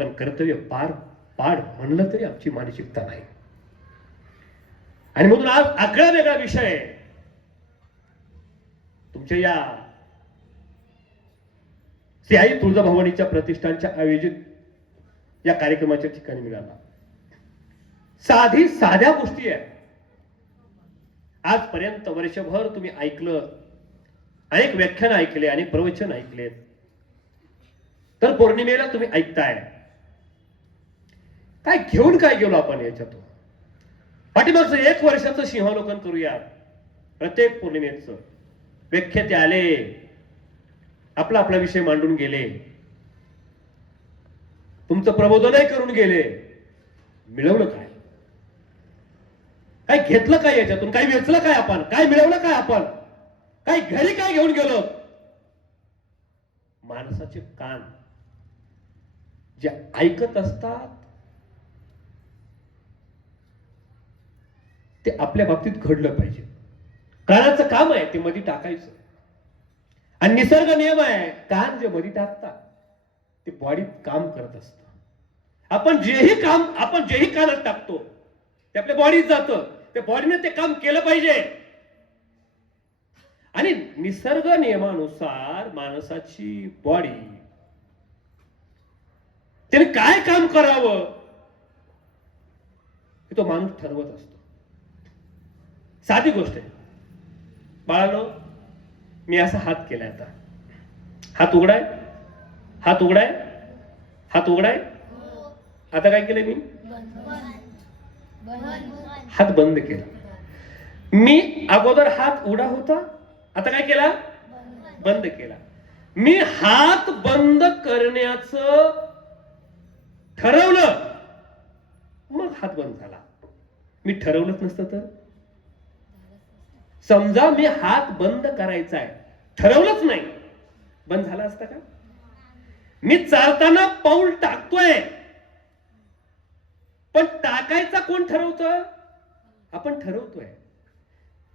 पण कर्तव्य पार पाड म्हणलं तरी आमची मानसिकता नाही. आणि म्हणून आज आगळा वेगळा विषय आहे. तुमच्या या श्री आई तुळजाभवानीच्या प्रतिष्ठानच्या आयोजित या कार्यक्रमाच्या ठिकाणी मिळाला साधी साध्या गोष्टी आहे आजपर्यंत वर्षभर तुम्ही ऐकलं अनेक व्याख्यान ऐकले अनेक प्रवचन ऐकलेत. तर पौर्णिमेला तुम्ही ऐकताय. काय घेऊन काय गेलो आपण याच्यातून? पाठीमागचं एक वर्षाचं सिंहावलोकन करूया. प्रत्येक पौर्णिमेचं. व्याख्याते आले. आपला आपला विषय मांडून गेले. तुमचं प्रबोधनही करून गेले. मिळवलं काय? काय घेतलं काय याच्यातून? काय वेचलं काय आपण? काय मिळवलं काय आपण? काय घरी काय घेऊन गेलो? माणसाचे कान जे ऐकत असतात ते आपल्या बाबतीत घडलं पाहिजे. कानाचं काम आहे ते मध्ये टाकायचं. आणि निसर्ग नियम आहे कान जे मध्ये टाकतात ते बॉडीत काम करत असत. आपण जेही काम आपण जेही कानात टाकतो ते आपल्या बॉडीत जातं. त्या बॉडीने ते काम केलं पाहिजे. आणि निसर्ग नियमानुसार माणसाची बॉडी त्याने काय काम करावं हे तो माणूस ठरवत असतो. साधी गोष्ट आहे. बाळानो मी असा हात केलाय आता. हात उघडाय? हात उघडाय? हात उघडाय? आता काय केलंय मी? हात बंद केला. मी अगोदर हात उघडा होता आता काय केला? बंद केला. मी हात बंद करण्याचं ठरवलं. मग हात बंद झाला. मी ठरवलंच नसतं तर? समजा मी हात बंद करायचा आहे ठरवलंच नाही. बंद झाला असता का? मी चालताना पाऊल टाकतोय. पण टाकायचा कोण ठरवतं? आपण ठरवतोय.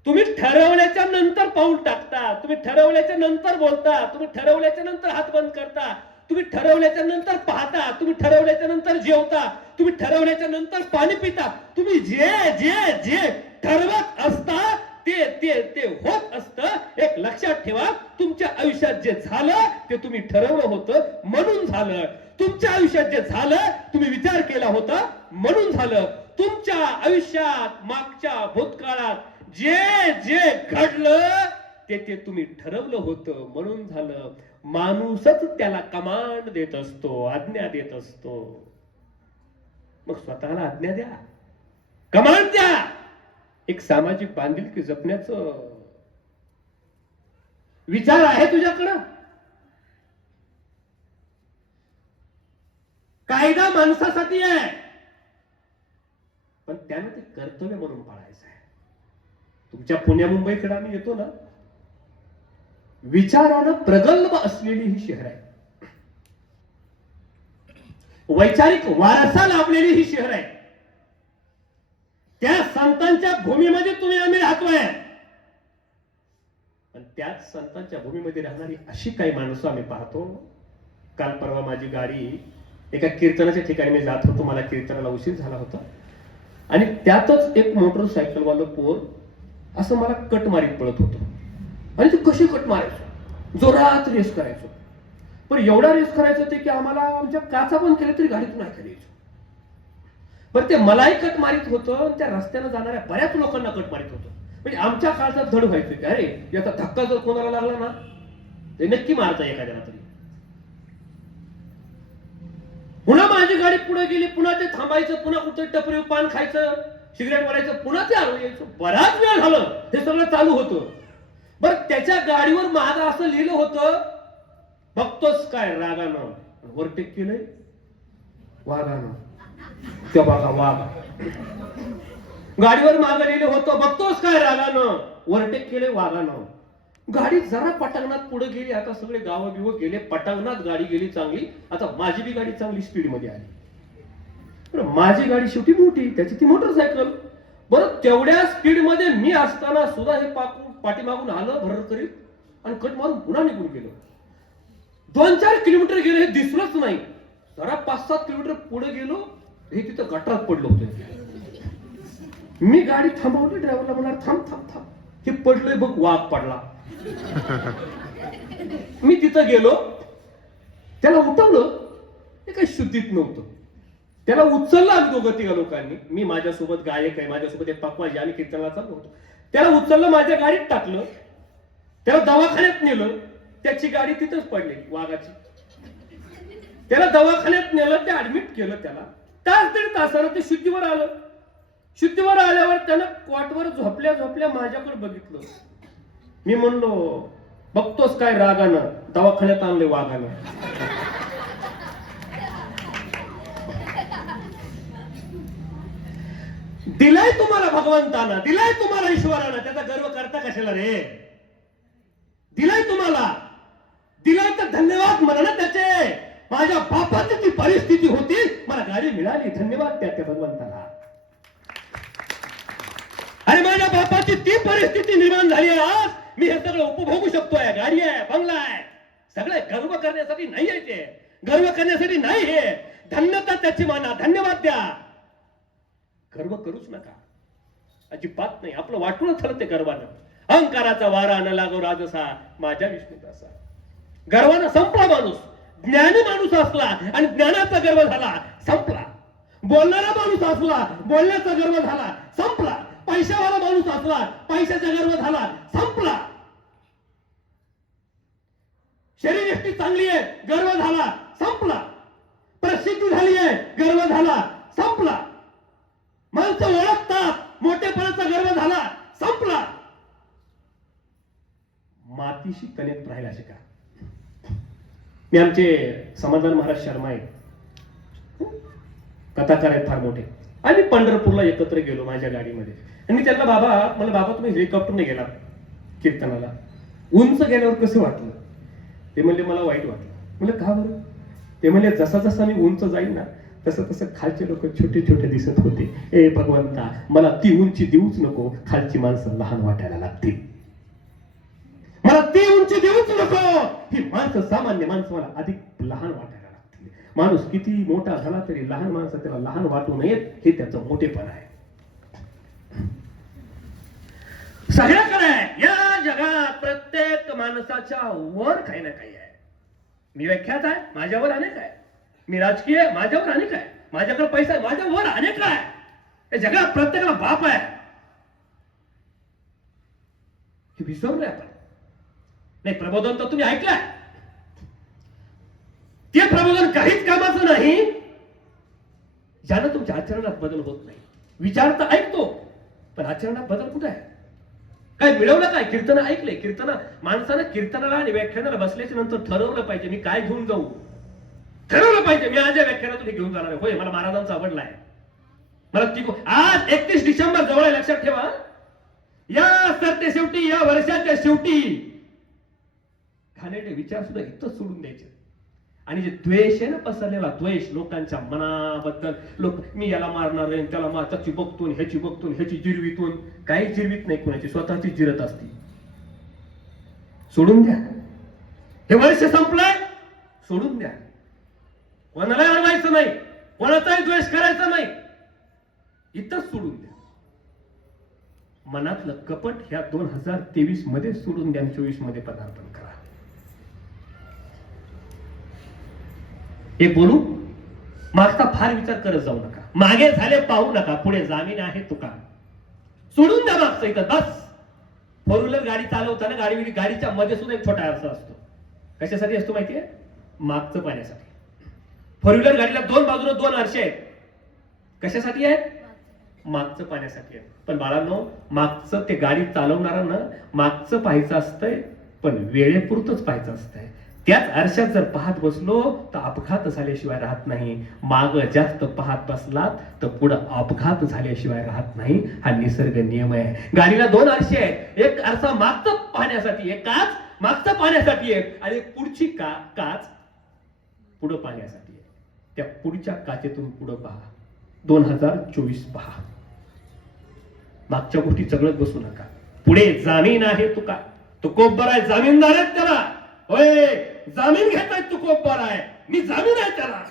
तुम्ही ठरवल्याच्या नंतर पाऊल टाकता. तुम्ही ठरवल्याच्या नंतर बोलता. तुम्ही ठरवल्याच्या नंतर हात बंद करता. तुम्ही ठरवल्याच्या नंतर पाहता. तुम्ही ठरवल्याच्या नंतर जेवता. तुम्ही ठरवल्याच्या नंतर पाणी पिता. तुम्ही जे जे जे ठरवत असता ते ते ते होत असतं एक लक्षात ठेवा तुमच्या आयुष्यात जे झालं ते तुम्ही ठरवलं होतं म्हणून झालं. तुमच्या आयुष्यात जे झालं तुम्ही विचार केला होता म्हणून झालं. तुमच्या आयुष्यात मागच्या भूतकाळात जे जे घडलं ते ते तुम्ही ठरवलं होतं म्हणून झालं. माणूसच त्याला कमांड देत असतो आज्ञा देत असतो. मग स्वतःला आज्ञा द्या. कमांड द्या. एक सामाजिक बांधिलकी जपण्याचं विचार आहे तुझ्याकडं? कायदा माणसासाठी आहे. पण त्यानं ते कर्तव्य म्हणून पाळायचं आहे. तुमच्या पुण्या मुंबईकडे आम्ही येतो ना विचारानं प्रगल्भ असलेली ही शहर आहे वैचारिक वारसा लाभलेली ही शहर आहे त्या संतांच्या भूमीमध्ये तुम्ही आम्ही राहतोय. पण त्याच संतांच्या भूमीमध्ये राहणारी अशी काही माणसं आम्ही पाहतो. काल परवा माझी गाडी एका कीर्तनाच्या ठिकाणी मी जात होतो. मला कीर्तनाला उशीर झाला होता. आणि त्यातच एक मोटरसायकलवालं पोर असं मला कट मारीत पळत होतं. आणि ते कशी कट मारायचो? जोरात रेस करायचो. पण एवढा रेस करायचं ते की आम्हाला आमच्या काचा पण केल्या तरी गाडीतून नाही करायचो पण ते मलाही कट मारित होतं आणि त्या रस्त्यानं जाणाऱ्या बऱ्याच लोकांना कट मारित होतं. म्हणजे आमच्या काळात धड व्हायचं की अरे याचा धक्का जर कोणाला लागला ना ते नक्की मारता एखाद्याला तरी. पुन्हा माझी गाडी पुढे गेली पुन्हा ते थांबायचं पुन्हा कुठं टपरी पान खायचं सिगरेट मारायचं पुन्हा ते आलो यायचं. बराच वेळ झालं. हे सगळं चालू होतं. बरं त्याच्या गाडीवर माझं असं लिहिलं होतं बघतोच काय रागानं. ओव्हरटेक केलंय वागानं त्या बघा वाघ. गाडीवर मागं लिहिलं होतं बघतोस काय रागानं ओव्हरटेक केले वाघानं. गाडी जरा पटांगणात पुढे गेली आता सगळे गावं बिव गेले पटांगणात गाडी गेली चांगली आता माझी बी गाडी चांगली स्पीडमध्ये आली माझी गाडी शेवटी मोठी त्याची ती मोटरसायकल. बरं तेवढ्या स्पीडमध्ये मी असताना सुद्धा हे पाकून पाठीमागून आलं भर करीत आणि कट मारून पुन्हा निघून गेलो. दोन चार किलोमीटर गेलो हे दिसलंच नाही. जरा पाच सात किलोमीटर पुढे गेलो हे तिथं गटारात पडलो होतो. मी गाडी थांबवली ड्रायव्हरला म्हणाल थांब थांब थांब. हे पडलोय बघ वाघ पडला. मी तिथं गेलो. त्याला उठवलं. हे काही शुद्धीत नव्हतं. त्याला उचललं आम्ही दोघं तिघा लोकांनी. मी माझ्यासोबत गायक आहे माझ्यासोबत एक पकवाजी आणि कीर्तनाला चाललो होतो. त्याला उचललं माझ्या गाडीत टाकलं. त्याला दवाखान्यात नेलं. त्याची गाडी तिथंच पडली वाघाची. त्याला दवाखान्यात नेलं ते ऍडमिट केलं त्याला. तास दीड तासानं ते शुद्धीवर आलं. शुद्धीवर आल्यावर त्यानं कॉटवर झोपल्या झोपल्या माझ्याकडे बघितलं. मी म्हणलो बघतोस काय रागानं? दवाखान्यात आणले वाघानं. दिलाय तुम्हाला भगवंताना दिलाय तुम्हाला ईश्वरानं त्याचा गर्व करता कशाला रे? दिलाय तुम्हाला. दिलाय तर धन्यवाद म्हणा ना त्याचे. माझ्या बापाची ती परिस्थिती होती मला मिळाली. धन्यवाद त्या त्या भगवंताला. आणि माझ्या बापाची ती परिस्थिती निर्माण झाली आहे आज. मी हे सगळं उपभोगू शकतोय. गाडी आहे बंगला आहे. सगळे गर्व करण्यासाठी नाही आहे ते. गर्व करण्यासाठी नाही हे. धन्यता त्याची माना. धन्यवाद द्या. गर्व करूच नका. अजिबात नाही. आपलं वाटून ठरते ते गर्वानं. अहंकाराचा वारा न लागो राजसा. माझ्या विष्णूदासा. गर्वानं संपला माणूस. ज्ञानी माणूस असला आणि ज्ञानाचा गर्व झाला संपला. बोलणारा माणूस असला बोलण्याचा गर्व झाला संपला. पैशावाला माणूस असला पैशाचा गर्व झाला संपला. शरीरयष्टी चांगली आहे गर्व झाला संपला. प्रसिद्धी झाली आहे गर्व झाला संपला. माणसं ओळखतात मोठेपणाचा गर्व झाला संपला. मातीशी कनेक्ट राहिला शिका. मी आमचे समाधान महाराज शर्मा आहेत. कथाकार आहेत फार मोठे. आणि पंढरपूरला एकत्र गेलो माझ्या गाडीमध्ये. आणि त्यांना बाबा मला बाबा तुम्ही हेलिकॉप्टरने गेला कीर्तनाला. उंच गेल्यावर कसं वाटलं? ते म्हणले मला वाईट वाटलं. म्हणलं का बरं? ते म्हणले जसा जसा मी उंच जाईल ना तसं तसं खालचे लोक छोटे छोटे दिसत होते. ए भगवंता मला ती उंची देऊच नको. खालची माणसं लहान वाटायला लागतील मला ती उंची देऊच नको ही माणसं सामान्य माणसं मला अधिक लहान वाटायला लागतील. माणूस किती मोठा झाला तरी लहान माणसं त्याला लहान वाटू नयेत हे त्याचं मोठेपण आहे. सगळ्याकडे आहे या जगात प्रत्येक माणसाच्या वर काही ना काही आहे. मी व्याख्यात आहे माझ्यावर अनेक आहे. मी राजकीय आहे माझ्यावर अनेक आहे. माझ्याकडे पैसा आहे माझ्यावर अनेक आहे. या जगात प्रत्येकाला बाप आहे. हे विसरलोय आपण. नाही प्रबोधन तर तुम्ही ऐकलं? ते प्रबोधन काहीच कामाचं नाही. ज्यानं तुमच्या आचरणात बदल होत नाही. विचार तर ऐकतो पण आचरणात बदल कुठे आहे? काय मिळवलं काय? कीर्तन ऐकले कीर्तन माणसानं कीर्तनाला आणि व्याख्यानाला बसल्याच्या नंतर ठरवलं पाहिजे मी काय घेऊन जाऊ? ठरवलं पाहिजे मी आज या व्याख्यानातून घेऊन जाणार आहे. होय मला महाराजांचा आवडलाय. मला ती आज एकतीस डिसेंबर जवळ आहे, लक्षात ठेवा. या सरते शेवटी या वर्षाच्या शेवटी. घाणेरडे विचार सुद्धा इथंच सोडून द्यायचे. आणि जे द्वेष आहे ना पसरलेला द्वेष लोकांच्या मनाबद्दल लोक मी याला मारणार आहे त्याला मार त्याची बघतून ह्याची बघतून ह्याची जिरवीतून काही जिरवीत नाही कोणाची स्वतःची जिरत असती. सोडून द्या. हे वर्ष संपलंय सोडून द्या. कोणालाही अडवायचं नाही कोणाचाही द्वेष करायचा नाही. इथंच सोडून द्या. मनातलं कपट ह्या दोन हजार तेवीसमध्ये सोडून द्या चोवीसमध्ये पदार्पण करा. हे बोलू? मागचा फार विचार करत जाऊ नका. मागे झाले पाहू नका. पुढे जामीन आहे तुका. सोडून द्या मागचं इथं बस. फोर व्हीलर गाडी चालवताना गाडी गाडीच्या मध्ये सुद्धा एक छोटा आरसा असतो. कशासाठी असतो माहितीये? मागचं पाण्यासाठी. फोर व्हीलर गाडीला दोन बाजूला दोन आरसे आहेत. कशासाठी आहेत? मागचं पाण्यासाठी आहे पण बाळांनो मागचं ते गाडी चालवणाऱ्यांना मागचं पाहायचं असतंय पण वेळेपुरतच पाहायचं असतंय. त्याच आरशात जर पाहत बसलो तर अपघात झाल्याशिवाय राहत नाही. माग जास्त पाहत बसलात तर पुढं अपघात झाल्याशिवाय राहत नाही. हा निसर्ग नियम आहे. गाडीला दोन आरशे आहेत. एक आरसा मागचं पाहण्यासाठी एक काच मागचं पाहण्यासाठी एक. आणि पुढची का काच पुढं पाहण्यासाठी आहे त्या पुढच्या काचेतून पुढं पहा. दोन हजार चोवीस पहा. मागच्या गोष्टी चगळत बसू नका. पुढे जामीन आहे तुका. तो कोब्बर आहे जामीनदार आहेत त्याला. होय! जामीन घेताय तू कोब्बर आहे. मी जामीन आहे त्याला.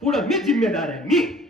पुढं मी जिम्मेदार आहे. मी.